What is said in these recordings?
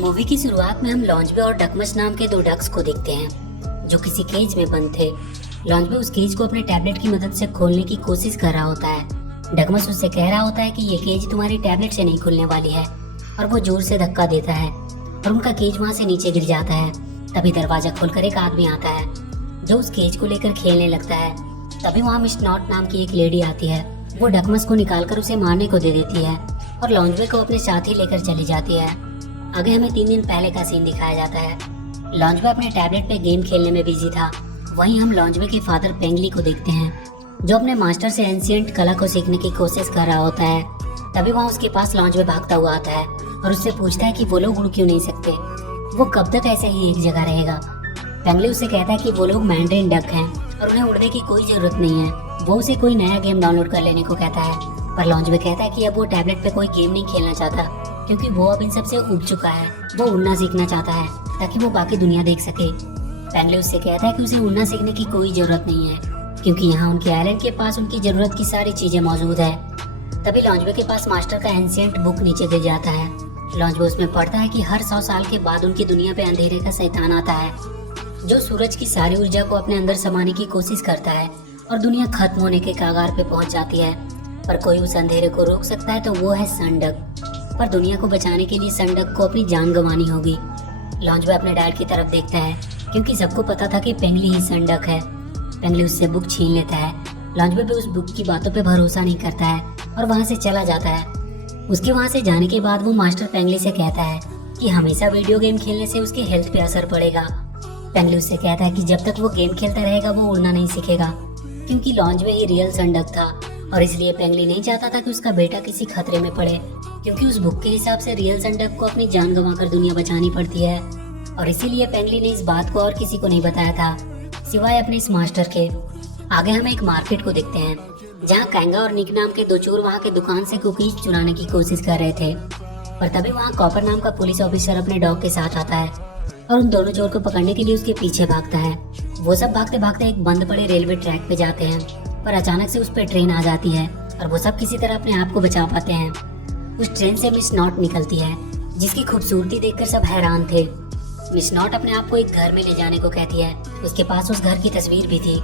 Movie की शुरुआत में हम लॉन्जवे और डकमस नाम के दो डक्स को देखते हैं जो किसी केज में बंद थे। लॉन्जवे उस केज को अपने टैबलेट की मदद से खोलने की कोशिश कर रहा होता है। डकमस उससे कह रहा होता है कि ये केज तुम्हारी टैबलेट से नहीं खुलने वाली है, और वो जोर से धक्का देता है और उनका केज वहाँ से नीचे गिर जाता है। तभी दरवाजा खोलकर एक आदमी आता है जो उस केज को लेकर खेलने लगता है। तभी वहाँ मिस नॉट नाम की एक लेडी आती है। वो डकमस को निकालकर उसे मारने को दे देती है और लॉन्जवे को अपने साथ ही लेकर चली जाती है। आगे हमें 3 दिन पहले का सीन दिखाया जाता है। लॉन्जवे अपने टैबलेट पे गेम खेलने में बिजी था। वहीं हम लॉन्जवे के फादर पेंगली को देखते हैं जो अपने मास्टर से एंशिएंट कला को सीखने की कोशिश कर रहा होता है। तभी वहाँ उसके पास लॉन्जवे भागता हुआ आता है और उससे पूछता है कि वो लोग उड़ क्यों नहीं सकते, वो कब तक ऐसे ही एक जगह रहेगा। पेंगली उससे कहता है कि वो लोग मैंड्रिन डक हैं और उन्हें उड़ने की कोई जरूरत नहीं है। वो उसे कोई नया गेम डाउनलोड कर लेने को कहता है, पर लॉन्जवे कहता है कि अब वो टैबलेट पे कोई गेम नहीं खेलना चाहता क्योंकि वो अब इन सब से उब चुका है। वो उड़ना सीखना चाहता है ताकि वो बाकी दुनिया देख सके। पेंगली उससे कहता है कि उसे उड़ना सीखने की कोई जरूरत नहीं है क्योंकि यहाँ उनके आइलैंड के पास उनकी जरूरत की सारी चीजें मौजूद है। तभी लॉन्जवे के पास मास्टर का एंशिएंट बुक नीचे गिर जाता है। लॉन्जवे उसमें पढ़ता है कि हर 100 साल के बाद उनकी दुनिया पे अंधेरे का शैतान आता है जो सूरज की सारी ऊर्जा को अपने अंदर समाने की कोशिश करता है और दुनिया खत्म होने के कगार पे पहुंच जाती है। पर कोई उस अंधेरे को रोक सकता है तो वो है सनडक। पर दुनिया को बचाने के लिए सनडक को अपनी जान गंवानी होगी। लॉन्जवे अपने डैड की तरफ देखता है क्योंकि सबको पता था कि पेंगली ही सनडक है। पेंगली उससे बुक छीन लेता है। लॉन्जवे भी उस बुक की बातों पे भरोसा नहीं करता है और वहाँ से चला जाता है। उसके वहाँ से जाने के बाद वो मास्टर पेंगली से कहता है कि हमेशा वीडियो गेम खेलने से उसके हेल्थ पे असर पड़ेगा। पेंगली उससे कहता है कि जब तक वो गेम खेलता रहेगा वो उड़ना नहीं सीखेगा क्योंकि लॉन्जवे ही रियल सनडक था और इसलिए पेंगली नहीं चाहता था कि उसका बेटा किसी खतरे में पड़े क्योंकि उस बुक के हिसाब से रियल सनडक को अपनी जान गंवाकर दुनिया बचानी पड़ती है। और इसीलिए पेंगली ने इस बात को और किसी को नहीं बताया था सिवाय अपने इस मास्टर के। आगे हम एक मार्केट को देखते हैं जहाँ कैंगा और निक नाम के दो चोर वहाँ के दुकान से कुकीज चुराने की कोशिश कर रहे थे। पर तभी वहाँ कॉपर नाम का पुलिस ऑफिसर अपने डॉग के साथ आता है और उन दोनों चोर को पकड़ने के लिए उसके पीछे भागता है। वो सब भागते भागते एक बंद पड़े रेलवे ट्रैक पे जाते हैं, पर अचानक से उस पर ट्रेन आ जाती है और वो सब किसी तरह अपने आप को बचा पाते हैं। उस ट्रेन से मिस नॉट निकलती है जिसकी खूबसूरती देखकर सब हैरान थे। मिस नॉट अपने आप को एक घर में ले जाने को कहती है। उसके पास उस घर की तस्वीर भी थी।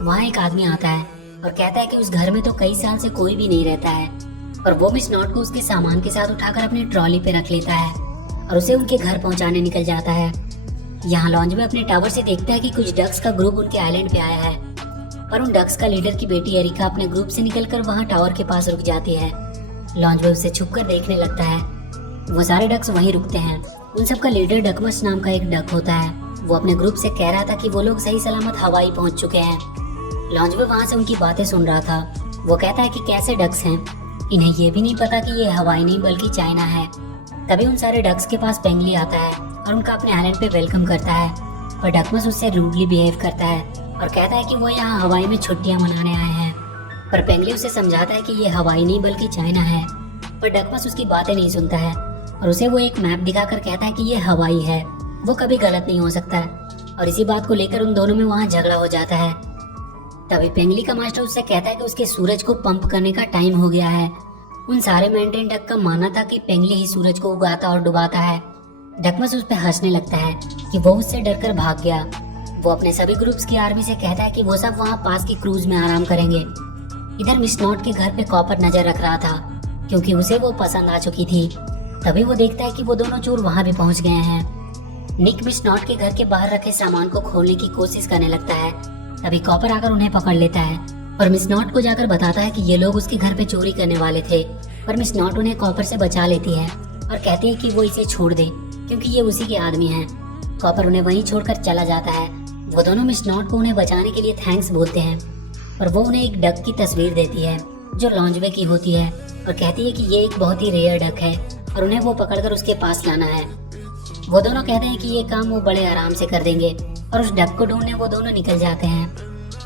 वहाँ एक आदमी आता है और कहता है कि उस घर में तो कई साल से कोई भी नहीं रहता है, और वो मिस नॉट को उसके सामान के साथ उठाकर अपनी ट्रॉली पे रख लेता है और उसे उनके घर पहुंचाने निकल जाता है। यहाँ लॉन्जवे अपने टावर से देखता है कि कुछ डक्स का ग्रुप उनके आइलैंड पे आया है, पर उन डक्स का लीडर की बेटी एरिका अपने ग्रुप से निकलकर वहाँ टावर के पास रुक जाती है। लॉन्जवे उसे छुपकर देखने लगता है। वो सारे डक्स वहीं रुकते हैं। उन सब का लीडर डकमस नाम का एक डक होता है। वो अपने ग्रुप से कह रहा था कि वो लोग सही सलामत हवाई पहुंच चुके हैं। लॉन्जवे वहाँ से उनकी बातें सुन रहा था। वो कहता है कि कैसे डक्स हैं, इन्हें ये भी नहीं पता कि ये हवाई नहीं बल्कि चाइना है। तभी उन सारे डक्स के पास पेंगली आता है और उनका अपने आइलैंड पे वेलकम करता है, पर डकमस उससे रूडली बिहेव करता है और कहता है कि वो यहाँ हवाई में छुट्टियाँ मनाने आए हैं। पर पेंगली उसे समझाता है कि ये हवाई नहीं बल्कि चाइना है, पर डकमस उसकी बातें नहीं सुनता है और उसे वो एक मैप दिखाकर कहता है कि ये हवाई है, वो कभी गलत नहीं हो सकता है। और इसी बात को लेकर उन दोनों में वहाँ झगड़ा हो जाता है। तभी पेंगली का मास्टर उससे कहता है कि उसके सूरज को पंप करने का टाइम हो गया है। उन सारे मेंटेन डक का मानना था कि पेंगली ही सूरज को उगाता और डुबाता है। डकमस उस पर हंसने लगता है कि वो उससे डरकर भाग गया। वो अपने सभी ग्रुप्स की आर्मी से कहता है कि वो सब वहाँ पास की क्रूज में आराम करेंगे। इधर मिस नॉट के घर पे कॉपर नजर रख रहा था क्योंकि उसे वो पसंद आ चुकी थी। तभी वो देखता है कि वो दोनों चोर वहाँ भी पहुँच गए हैं। निक मिस नॉट के घर के बाहर रखे सामान को खोलने की कोशिश करने लगता है। तभी कॉपर आकर उन्हें पकड़ लेता है और मिस नॉट को जाकर बताता है कि ये लोग उसके घर पे चोरी करने वाले थे। पर मिस नॉट उन्हें कॉपर से बचा लेती है और कहती है कि वो इसे छोड़ दे क्योंकि ये उसी के आदमी हैं। कॉपर उन्हें वहीं छोड़कर चला जाता है। वो दोनों मिस नॉट को उन्हें बचाने के लिए थैंक्स बोलते हैं और वो उन्हें एक डक की तस्वीर देती है जो लॉन्जवे की होती है और कहती है कि ये एक बहुत ही रेयर डक है और उन्हें वो पकड़कर उसके पास लाना है। वो दोनों कहते हैं कि ये काम वो बड़े आराम से कर देंगे और उस डक को ढूंढने वो दोनों निकल जाते हैं।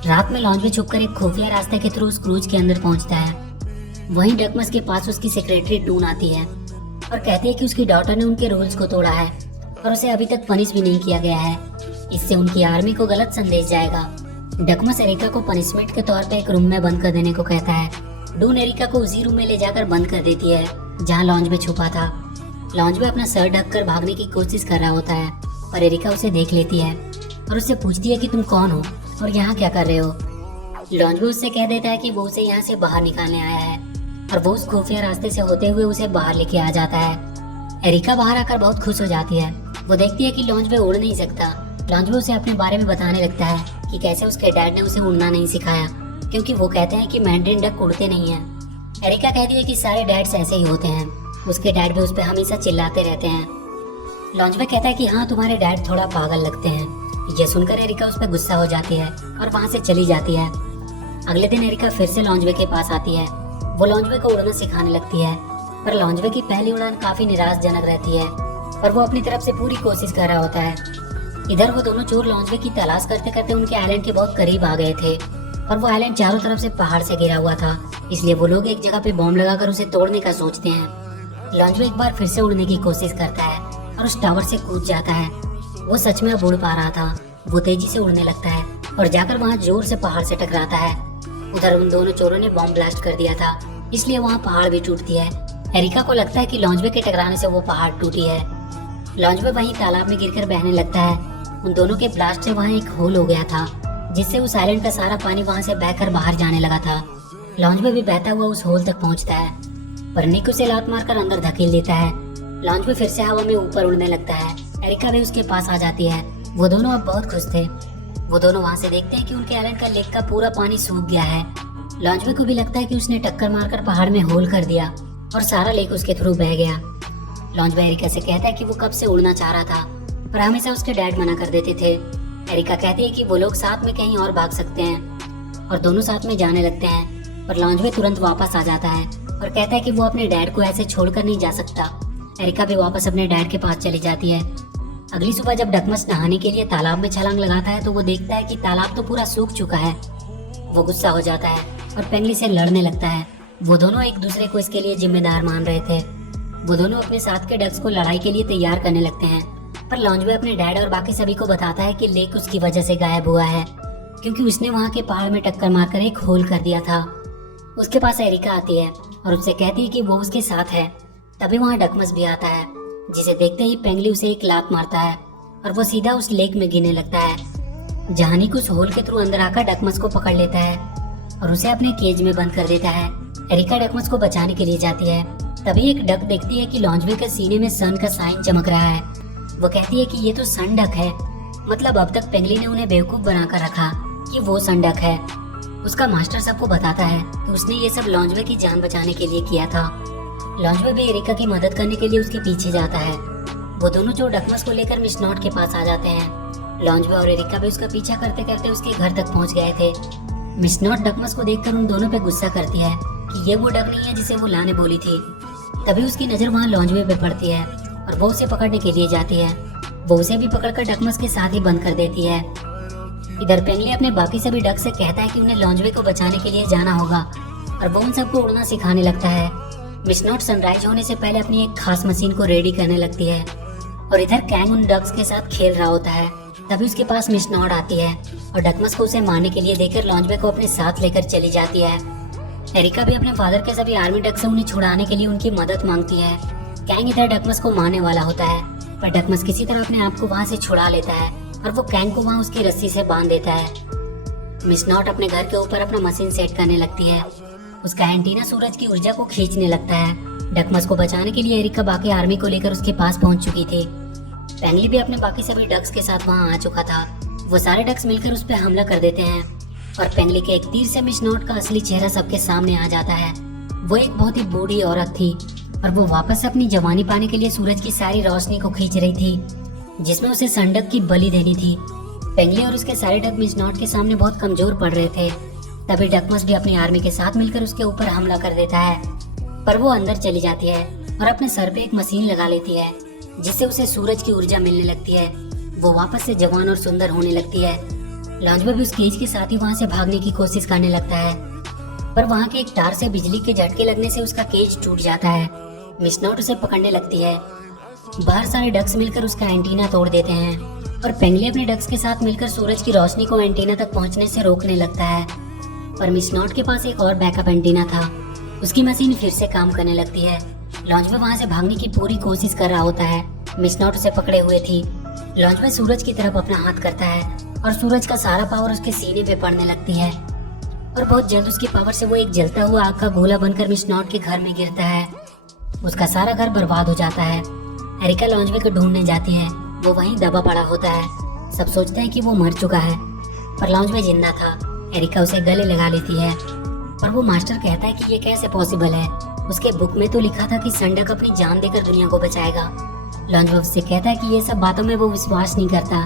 रात में लॉन्जवे छुपकर एक खुफिया रास्ते के थ्रू उस क्रूज के अंदर पहुंचता है। वहीं डकमस के पास उसकी सेक्रेटरी डून आती है और कहती है कि उसकी डॉटर ने उनके रूल्स को तोड़ा है और उसे अभी तक पनिश भी नहीं किया गया है। इससे उनकी आर्मी को गलत संदेश जाएगा। डकमस एरिका को पनिशमेंट के तौर पे एक रूम में बंद कर देने को कहता है। डून एरिका को उसी रूम में ले जाकर बंद कर देती है जहाँ लॉन्जवे छुपा था। लॉन्जवे अपना सर ढककर भागने की कोशिश कर रहा होता है, पर एरिका उसे देख लेती है और उससे पूछती है कि तुम कौन हो और यहाँ क्या कर रहे हो। लॉन्जवे उससे कह देता है कि वो उसे यहाँ से बाहर निकालने आया है और वो उस खुफिया रास्ते से होते हुए उसे बाहर लेके आ जाता है। एरिका बाहर आकर बहुत खुश हो जाती है। वो देखती है कि लॉन्जवे उड़ नहीं सकता। लॉन्जवे उसे अपने बारे में बताने लगता है कि कैसे उसके डैड ने उसे उड़ना नहीं सिखाया, क्योंकि वो कहते हैं कि मैंड्रिन डक उड़ते नहीं हैं। एरिका कहती है कि सारे डैड्स ऐसे ही होते हैं, उसके डैड भी उस पर हमेशा चिल्लाते रहते हैं। लॉन्जवे कहता है कि हाँ, तुम्हारे डैड थोड़ा पागल लगते हैं। ये सुनकर एरिका उस पर गुस्सा हो जाती है और वहाँ से चली जाती है। अगले दिन एरिका फिर से लॉन्जवे के पास आती है। वो लॉन्जवे को उड़ना सिखाने लगती है, पर लॉन्जवे की पहली उड़ान काफी निराशजनक रहती है और वो अपनी तरफ से पूरी कोशिश कर रहा होता है। इधर वो दोनों चोर लॉन्जवे की तलाश करते करते उनके आइलैंड के बहुत करीब आ गए थे, और वो आइलैंड चारों तरफ से पहाड़ से घिरा हुआ था, इसलिए वो लोग एक जगह पे बॉम्ब लगाकर उसे तोड़ने का सोचते हैं। लॉन्जवे एक बार फिर से उड़ने की कोशिश करता है और उस टावर से कूद जाता है। वो सच में अब उड़ पा रहा था। वो तेजी से उड़ने लगता है और जाकर वहाँ जोर से पहाड़ से टकराता है। उधर उन दोनों चोरों ने बॉम्ब ब्लास्ट कर दिया था, इसलिए वहाँ पहाड़ भी टूटती है। एरिका को लगता है कि लॉन्जवे के टकराने से वो पहाड़ टूटी है। लॉन्जवे वहीं तालाब में गिरकर बहने लगता है। उन दोनों के ब्लास्ट से वहाँ एक होल हो गया था, जिससे उस आइलैंड का सारा पानी वहाँ से बहकर बाहर जाने लगा था। लॉन्जवे भी बहता हुआ उस होल तक पहुँचता है, पर निक उसे लात मारकर अंदर धकेल देता है। लॉन्जवे फिर से हवा में ऊपर उड़ने लगता है। एरिका भी उसके पास आ जाती है। वो दोनों अब बहुत खुश थे। वो दोनों वहाँ से देखते हैं कि उनके आइलैंड का लेक का पूरा पानी सूख गया है। लॉन्जवे को भी लगता है कि उसने टक्कर मारकर पहाड़ में होल कर दिया और सारा लेक उसके थ्रू बह गया। लॉन्जवे एरिका से कहता है कि वो कब से उड़ना चाह रहा था, पर हमेशा उसके डैड मना कर देते थे। एरिका कहती है कि वो लोग साथ में कहीं और भाग सकते हैं, और दोनों साथ में जाने लगते हैं। पर लॉन्जवे तुरंत वापस आ जाता है और कहता है कि वो अपने डैड को ऐसे छोड़कर नहीं जा सकता। एरिका भी वापस अपने डैड के पास चली जाती है। अगली सुबह जब डकमस नहाने के लिए तालाब में छलांग लगाता है तो वो देखता है कि तालाब तो पूरा सूख चुका है। वो गुस्सा हो जाता है और पेंगली से लड़ने लगता है। वो दोनों एक दूसरे को इसके लिए जिम्मेदार मान रहे थे। वो दोनों अपने साथ के डक्स को लड़ाई के लिए तैयार करने लगते हैं, पर लॉन्जवे अपने डैड और बाकी सभी को बताता है कि लेक उसकी वजह से गायब हुआ है, क्योंकि उसने वहाँ के पहाड़ में टक्कर मारकर एक होल कर दिया था। उसके पास एरिका आती है और उससे कहती है कि वो उसके साथ है। तभी वहाँ डकमस भी आता है, जिसे देखते ही पेंगली उसे एक लात मारता है और वो सीधा उस लेक में गिरने लगता है। जहानिक उस होल के थ्रू अंदर आकर डकमस को पकड़ लेता है और उसे अपने केज में बंद कर देता है। एरिका डकमस को बचाने के लिए जाती है। तभी एक डक देखती है कि लॉन्जवे के सीने में सन का साइन चमक रहा है। वो कहती है कि ये तो सन डक है, मतलब अब तक पेंगली ने उन्हें बेवकूफ बनाकर रखा कि वो सन डक है। उसका मास्टर सबको बताता है कि उसने ये सब लॉन्जवे की जान बचाने के लिए किया था। लॉन्जवे भी एरिका की मदद करने के लिए उसके पीछे जाता है। वो दोनों जो डकमस को लेकर मिस नॉट के पास आ जाते हैं। लॉन्जवे और एरिका भी उसका पीछा करते करते उसके घर तक पहुंच गए थे। मिस नॉट डकमस को देखकर उन दोनों पे गुस्सा करती है कि ये वो डक नहीं है जिसे वो लाने बोली थी। तभी उसकी नजर वहाँ लॉन्जवे पे पड़ती है और वो उसे पकड़ने के लिए जाती है। वो उसे भी पकड़कर डकमस के साथ ही बंद कर देती है। इधर पेंगली अपने बाकी सभी डक से कहता है कि उन्हें लॉन्जवे को बचाने के लिए जाना होगा, और वो उन सबको उड़ना सिखाने लगता है। मिस नॉट सनराइज होने से पहले अपनी एक खास मशीन को रेडी करने लगती है, और इधर कैंग उन डक्स के साथ खेल रहा होता है। तभी उसके पास मिस नॉट आती है और डकमस को उसे मारने के लिए देकर लॉन्जवे को अपने साथ लेकर चली जाती है। एरिका भी अपने फादर के सभी आर्मी डक से उन्हें छुड़ाने के लिए उनकी मदद मांगती है। कैंग इधर डकमस को मारने वाला होता है, पर डकमस किसी तरह अपने आप को वहाँ से छुड़ा लेता है और वो कैंग को वहाँ उसकी रस्सी से बांध देता है। मिस नॉट अपने घर के ऊपर अपना मशीन सेट करने लगती है। उसका एंटीना सूरज की ऊर्जा को खींचने लगता है। डकमस को बचाने के लिए एरिका बाकी आर्मी को लेकर उसके पास पहुंच चुकी थी। पेंगली भी अपने बाकी सभी डक्स के साथ वहां आ चुका था। वो सारे डक्स मिलकर उस पर हमला कर देते हैं और पेंगली के एक तीर से मिस नॉट का असली चेहरा सबके सामने आ जाता है। वो एक बहुत ही बूढ़ी औरत थी और वो वापस से अपनी जवानी पाने के लिए सूरज की सारी रोशनी को खींच रही थी, जिसमें उसे संडक की बलि देनी थी। पेंगली और उसके सारे डक मिस नॉट के सामने बहुत कमजोर पड़ रहे थे। तभी डकमस भी अपनी आर्मी के साथ मिलकर उसके ऊपर हमला कर देता है, पर वो अंदर चली जाती है और अपने सर पे एक मशीन लगा लेती है, जिससे उसे सूरज की ऊर्जा मिलने लगती है। वो वापस से जवान और सुंदर होने लगती है। लॉन्जवे भी उस केज के साथ ही वहाँ से भागने की कोशिश करने लगता है, पर वहाँ के एक तार से बिजली के झटके लगने से उसका केज टूट जाता है। मिस नॉट उसे पकड़ने लगती है। बाहर सारे डक्स मिलकर उसका एंटीना तोड़ देते हैं और पेंगली अपने डक्स के साथ मिलकर सूरज की रोशनी को एंटीना तक पहुँचने से रोकने लगता है। पर मिस नॉट के पास एक और बैकअप एंटीना था। उसकी मशीन फिर से काम करने लगती है लॉन्जवे वहाँ से भागने की पूरी कोशिश कर रहा होता है। मिस नॉट उसे पकड़े हुए थी। लॉन्जवे सूरज की तरफ अपना हाथ करता है और सूरज का सारा पावर उसके सीने पे पड़ने लगती है और बहुत जल्द उसकी पावर से वो एक जलता हुआ आग का गोला बनकर मिस नॉट के घर में गिरता है। उसका सारा घर बर्बाद हो जाता है। एरिका लॉन्जवे को ढूंढने जाती है। वो वहीं दबा पड़ा होता है। सब सोचते हैं कि वो मर चुका है, पर लॉन्जवे जिंदा था। एरिका उसे गले लगा लेती है और वो मास्टर कहता है कि ये कैसे पॉसिबल है। उसके बुक में तो लिखा था कि संडक अपनी जान देकर दुनिया को बचाएगा। लॉन्जवे उससे कहता है कि ये सब बातों में वो विश्वास नहीं करता,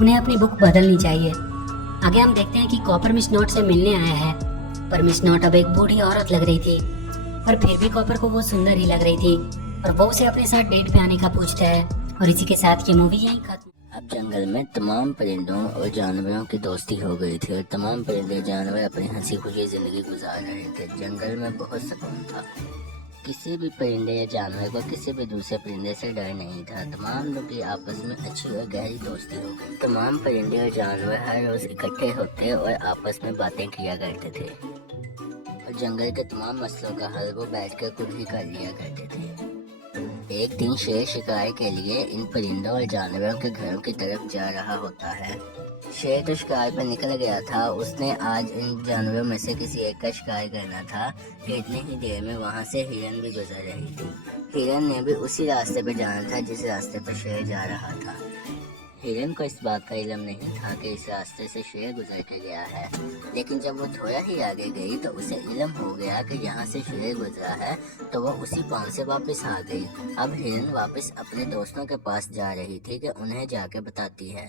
उन्हें अपनी बुक बदलनी चाहिए। आगे हम देखते हैं कि कॉपर मिस नॉट से मिलने आया है, पर मिस नॉट अब एक बूढ़ी औरत लग रही थी, पर फिर भी कॉपर को वो सुंदर ही लग रही थी और वो उसे अपने साथ डेट पे आने का पूछता है। और इसी के साथ ये मूवी यहीं खत्म। अब जंगल में तमाम परिंदों और जानवरों की दोस्ती हो गई थी और तमाम परिंदे जानवर अपनी हंसी खुशी जिंदगी गुजार रहे थे। जंगल में बहुत सुकून था। किसी भी परिंदे या जानवर को किसी भी दूसरे परिंदे से डर नहीं था। तमाम लोग की आपस में अच्छी और गहरी दोस्ती हो गई। तमाम परिंदे और जानवर हर रोज इकट्ठे होते और आपस में बातें किया करते थे और जंगल के तमाम मसलों का हल वो बैठकर खुद ही कर लिया करते थे। एक दिन शेर शिकार के लिए इन परिंदों और जानवरों के घरों की तरफ जा रहा होता है। शेर तो शिकार पर निकल गया था। उसने आज इन जानवरों में से किसी एक का शिकार करना था कि इतनी ही देर में वहां से हिरन भी गुजर रही थी। हिरन ने भी उसी रास्ते पर जाना था जिस रास्ते पर शेर जा रहा था। हिरन को इस बात का इल्म नहीं था कि इस रास्ते से शेर गुजर के गया है, लेकिन जब वो थोड़ा ही आगे गई तो उसे इल्म हो गया कि यहाँ से शेर गुजरा है, तो वो उसी पान से वापस आ गई। अब हिरन वापस अपने दोस्तों के पास जा रही थी कि उन्हें जाके बताती है।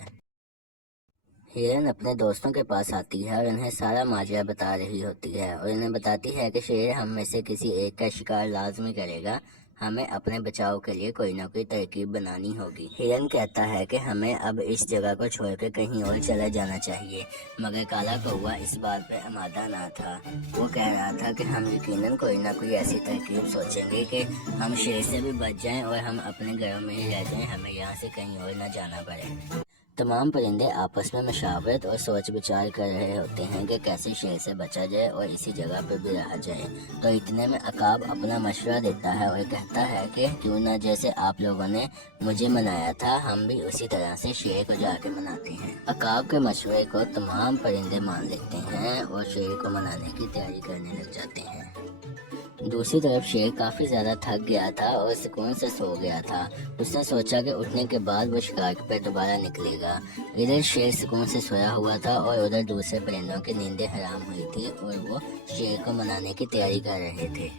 हिरन अपने दोस्तों के पास आती है और उन्हें सारा माजरा बता रही होती है और उन्हें बताती है कि शेर हम में से किसी एक का शिकार लाजमी करेगा। हमें अपने बचाव के लिए कोई ना कोई तरकीब बनानी होगी। हिरन कहता है कि हमें अब इस जगह को छोड़कर कहीं और चला जाना चाहिए, मगर काला कौवा इस बात पे आमादा ना था। वो कह रहा था कि हम यकीनन कोई ना कोई ऐसी तरकीब सोचेंगे कि हम शेर से भी बच जाएं और हम अपने घरों में ही रह जाएं, हमें यहाँ से कहीं और ना जाना पड़े। तमाम परिंदे आपस में मशावरत और सोच विचार कर रहे होते हैं कि कैसे शेर से बचा जाए और इसी जगह पर भी रहा जाए। तो इतने में अकाब अपना मशवरा देता है और कहता है कि क्यों ना जैसे आप लोगों ने मुझे मनाया था, हम भी उसी तरह से शेर को जाके मनाते हैं। अकाब के मशवरे को तमाम परिंदे मान लेते हैं और शेर को मनाने की तैयारी करने लग जाते हैं। दूसरी तरफ शेर काफी ज्यादा थक गया था और सुकून से सो गया था। उसने सोचा कि उठने के बाद वो शिकार पर दोबारा निकलेगा। इधर शेर सुकून से सोया हुआ था और उधर दूसरे परिंदों की नींदें हराम हुई थी और वो शेर को मनाने की तैयारी कर रहे थे।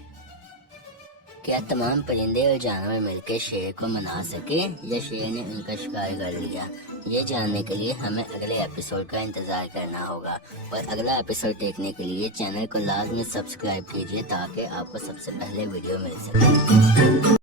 क्या तमाम परिंदे और जानवर मिलकर शेर को मना सके या शेर ने उनका शिकार कर लिया? ये जानने के लिए हमें अगले एपिसोड का इंतज़ार करना होगा और अगला एपिसोड देखने के लिए चैनल को लाजमी सब्सक्राइब कीजिए ताकि आपको सबसे पहले वीडियो मिल सके।